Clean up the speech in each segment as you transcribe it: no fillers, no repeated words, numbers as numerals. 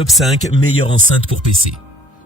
top 5 meilleures enceintes pour PC.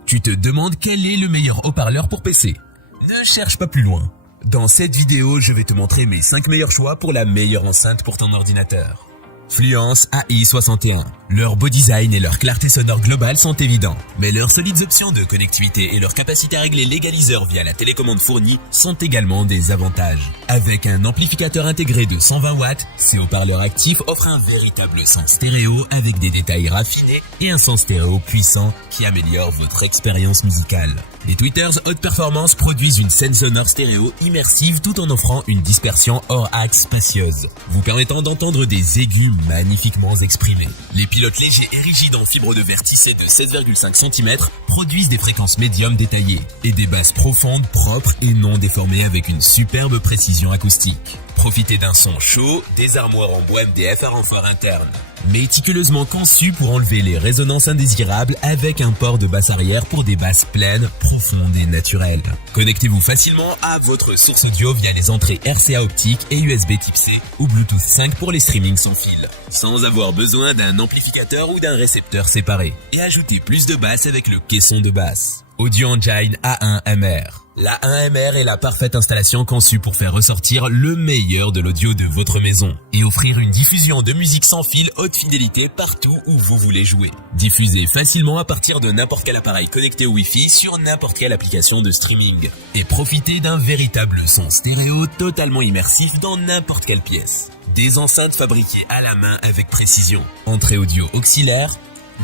Tu te demandes quel est le meilleur haut-parleur pour PC? Ne cherche pas plus loin. Dans cette vidéo, je vais te montrer mes 5 meilleurs choix pour la meilleure enceinte pour ton ordinateur. Fluence AI61. Leur beau design et leur clarté sonore globale sont évidents, mais leurs solides options de connectivité et leur capacité à régler l'égaliseur via la télécommande fournie sont également des avantages. Avec un amplificateur intégré de 120 watts, ces haut-parleurs actifs offrent un véritable son stéréo avec des détails raffinés et un son stéréo puissant qui améliore votre expérience musicale. Les tweeters haute performance produisent une scène sonore stéréo immersive tout en offrant une dispersion hors axe spacieuse, vous permettant d'entendre des aigus magnifiquement exprimés. Les pilotes légers et rigides en fibre de verre tissée de 7,5 cm produisent des fréquences médium détaillées et des basses profondes, propres et non déformées avec une superbe précision acoustique. Profitez d'un son chaud, des armoires en bois MDF à renfort interne, méticuleusement conçues pour enlever les résonances indésirables avec un port de basse arrière pour des basses pleines, profondes et naturelles. Connectez-vous facilement à votre source audio via les entrées RCA optique et USB Type C ou Bluetooth 5 pour les streamings sans fil, sans avoir besoin d'un amplificateur ou d'un récepteur séparé. Et ajoutez plus de basse avec le caisson de basse. Audio Engine A1MR. La A1MR est la parfaite installation conçue pour faire ressortir le meilleur de l'audio de votre maison et offrir une diffusion de musique sans fil haute fidélité partout où vous voulez jouer. Diffusez facilement à partir de n'importe quel appareil connecté au Wi-Fi sur n'importe quelle application de streaming. Et profitez d'un véritable son stéréo totalement immersif dans n'importe quelle pièce. Des enceintes fabriquées à la main avec précision. Entrée audio auxiliaire,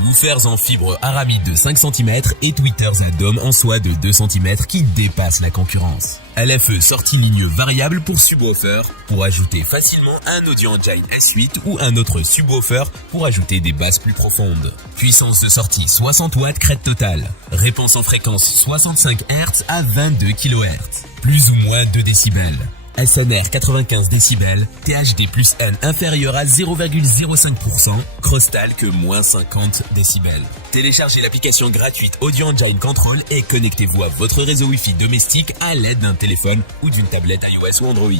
woofers en fibre aramide de 5 cm et tweeters à dôme en soie de 2 cm qui dépassent la concurrence. LFE sortie ligne variable pour subwoofer pour ajouter facilement un Audio Engine S8 ou un autre subwoofer pour ajouter des basses plus profondes. Puissance de sortie 60 watts crête totale. Réponse en fréquence 65 Hz à 22 kHz. Plus ou moins 2 décibels. SNR 95 décibels, THD plus N inférieur à 0,05%, crosstalk moins 50 décibels. Téléchargez l'application gratuite Audio Engine Control et connectez-vous à votre réseau Wi-Fi domestique à l'aide d'un téléphone ou d'une tablette iOS ou Android.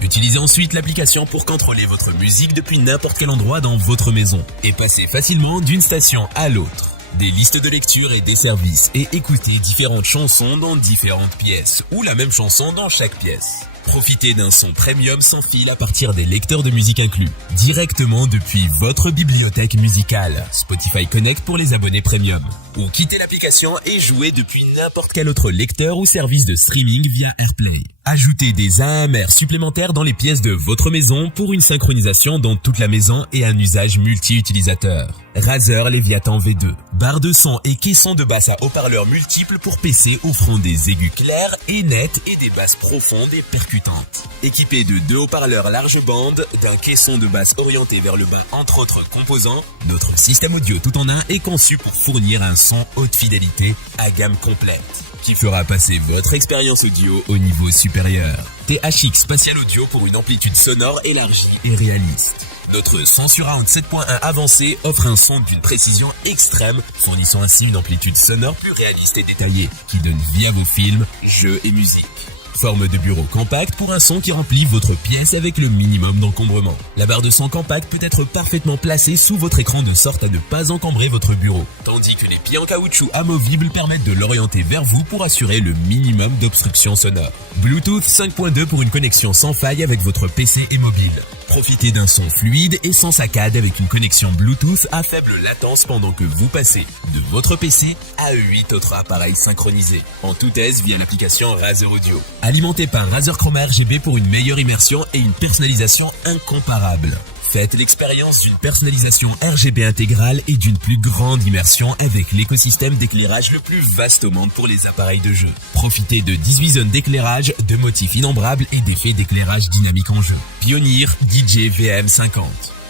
Utilisez ensuite l'application pour contrôler votre musique depuis n'importe quel endroit dans votre maison et passez facilement d'une station à l'autre. Des listes de lecture et des services et écoutez différentes chansons dans différentes pièces ou la même chanson dans chaque pièce. Profitez d'un son premium sans fil à partir des lecteurs de musique inclus, directement depuis votre bibliothèque musicale, Spotify Connect pour les abonnés premium. Ou quittez l'application et jouez depuis n'importe quel autre lecteur ou service de streaming via AirPlay. Ajoutez des AMR supplémentaires dans les pièces de votre maison pour une synchronisation dans toute la maison et un usage multi-utilisateur. Razer Leviathan V2. Barre de son et caisson de basse à haut-parleurs multiples pour PC offrant des aigus clairs et nets et des basses profondes et percutantes. Équipé de 2 haut-parleurs large bande, d'un caisson de basse orienté vers le bas entre autres composants, notre système audio tout en un est conçu pour fournir un son haute fidélité à gamme complète, qui fera passer votre expérience audio au niveau supérieur. THX Spatial Audio pour une amplitude sonore élargie et réaliste. Notre son surround 7.1 avancé offre un son d'une précision extrême, fournissant ainsi une amplitude sonore plus réaliste et détaillée, qui donne vie à vos films, jeux et musique. Forme de bureau compact pour un son qui remplit votre pièce avec le minimum d'encombrement. La barre de son compacte peut être parfaitement placée sous votre écran de sorte à ne pas encombrer votre bureau, tandis que les pieds en caoutchouc amovibles permettent de l'orienter vers vous pour assurer le minimum d'obstruction sonore. Bluetooth 5.2 pour une connexion sans faille avec votre PC et mobile. Profitez d'un son fluide et sans saccade avec une connexion Bluetooth à faible latence pendant que vous passez de votre PC à 8 autres appareils synchronisés, en toute aise via l'application Razer Audio. Alimenté par Razer Chroma RGB pour une meilleure immersion et une personnalisation incomparable. Faites l'expérience d'une personnalisation RGB intégrale et d'une plus grande immersion avec l'écosystème d'éclairage le plus vaste au monde pour les appareils de jeu. Profitez de 18 zones d'éclairage, de motifs innombrables et d'effets d'éclairage dynamique en jeu. Pioneer DJ VM50.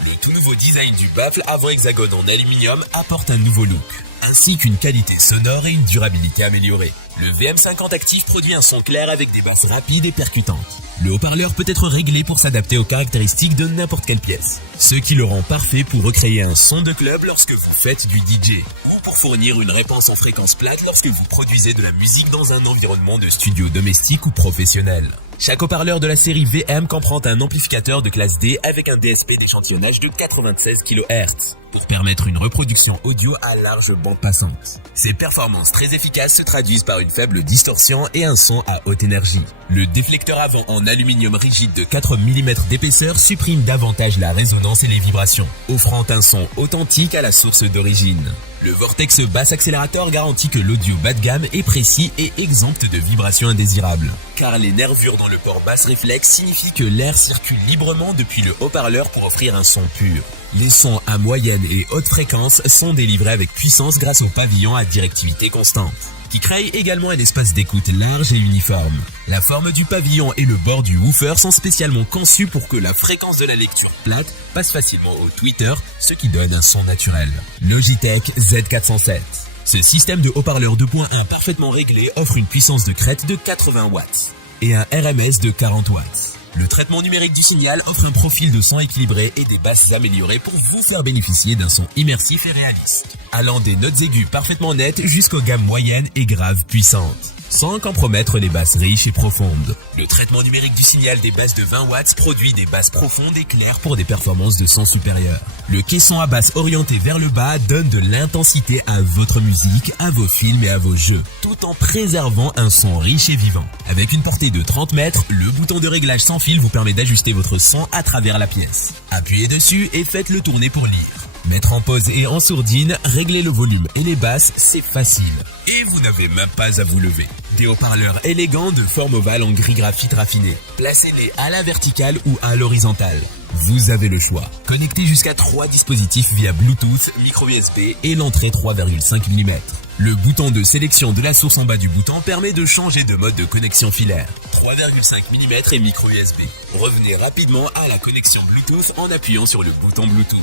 Le tout nouveau design du baffle avant hexagone en aluminium apporte un nouveau look, ainsi qu'une qualité sonore et une durabilité améliorée. Le VM50 actif produit un son clair avec des basses rapides et percutantes. Le haut-parleur peut être réglé pour s'adapter aux caractéristiques de n'importe quelle pièce. ce qui le rend parfait pour recréer un son de club lorsque vous faites du DJ, ou pour fournir une réponse en fréquence plate lorsque vous produisez de la musique dans un environnement de studio domestique ou professionnel. Chaque haut-parleur de la série VM comprend un amplificateur de classe D avec un DSP d'échantillonnage de 96 kHz pour permettre une reproduction audio à large bande passante. Ces performances très efficaces se traduisent par une faible distorsion et un son à haute énergie. Le déflecteur avant en aluminium rigide de 4 mm d'épaisseur supprime davantage la résonance et les vibrations, offrant un son authentique à la source d'origine. Le Vortex Bass Accélérateur garantit que l'audio bas de gamme est précis et exempt de vibrations indésirables. Car les nervures dans le port basse réflexe signifient que l'air circule librement depuis le haut-parleur pour offrir un son pur. Les sons à moyenne et haute fréquence sont délivrés avec puissance grâce au pavillon à directivité constante, qui crée également un espace d'écoute large et uniforme. La forme du pavillon et le bord du woofer sont spécialement conçus pour que la fréquence de la lecture plate passe facilement au tweeter, ce qui donne un son naturel. Logitech Z407. Ce système de haut-parleur 2.1 parfaitement réglé offre une puissance de crête de 80 watts et un RMS de 40 watts. Le traitement numérique du signal offre un profil de son équilibré et des basses améliorées pour vous faire bénéficier d'un son immersif et réaliste, allant des notes aiguës parfaitement nettes jusqu'aux gammes moyennes et graves puissantes, sans compromettre les basses riches et profondes. Le traitement numérique du signal des basses de 20 watts produit des basses profondes et claires pour des performances de son supérieures. Le caisson à basse orienté vers le bas donne de l'intensité à votre musique, à vos films et à vos jeux, tout en préservant un son riche et vivant. Avec une portée de 30 mètres, le bouton de réglage sans fil vous permet d'ajuster votre son à travers la pièce. Appuyez dessus et faites-le tourner pour lire. Mettre en pause et en sourdine, régler le volume et les basses, c'est facile. Et vous n'avez même pas à vous lever. Des haut-parleurs élégants de forme ovale en gris graphite raffiné. Placez-les à la verticale ou à l'horizontale. Vous avez le choix. Connectez jusqu'à 3 dispositifs via Bluetooth, micro USB et l'entrée 3,5 mm. Le bouton de sélection de la source en bas du bouton permet de changer de mode de connexion filaire. 3,5 mm et micro USB. Revenez rapidement à la connexion Bluetooth en appuyant sur le bouton Bluetooth.